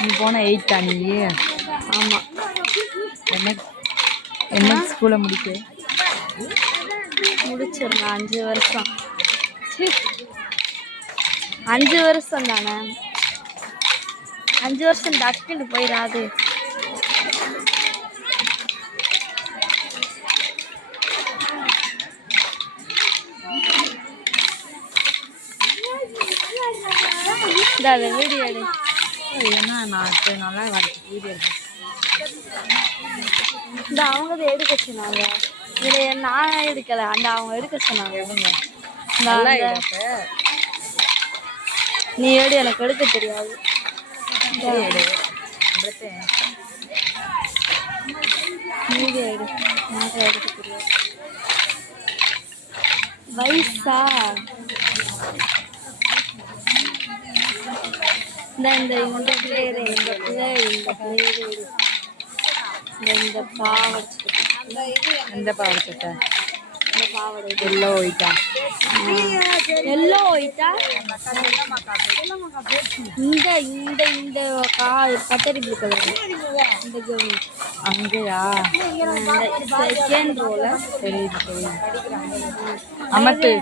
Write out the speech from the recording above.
நீ போன 8 நீ? ஆமாம். என்ன ஸ்கூலை முடிச்சிடலாம் 5 வருஷம். 5 வருஷம் தானே, 5 வருஷம் டக்குன்னு போயிடாது. இந்த வீடியோ எடு. இல்லைன்னா நான் நல்லா வரது வீடியோ எடுத்து. இந்த அவங்க தான் எடுக்க சொன்னாங்க. இதை நான் எடுக்கலை, அவங்க எடுக்க சொன்னாங்க. எடுங்க. நீ எடு, எனக்கு எடுக்க தெரியாது. வீடியோ எடு, எனக்கு எடுக்க தெரியாது. வயசா இந்த பிளேயர் இந்த பாவாடை இந்த பாவாடை சட்டை இந்த பாவாடை எல்லோ ஒயிட்டா இந்த இந்த இந்த பட்டரி ப்ளூ கலர் இந்த கவுன் அங்கேயா? செகண்ட் ரோல தெரியுது தெரியுது. அமத்து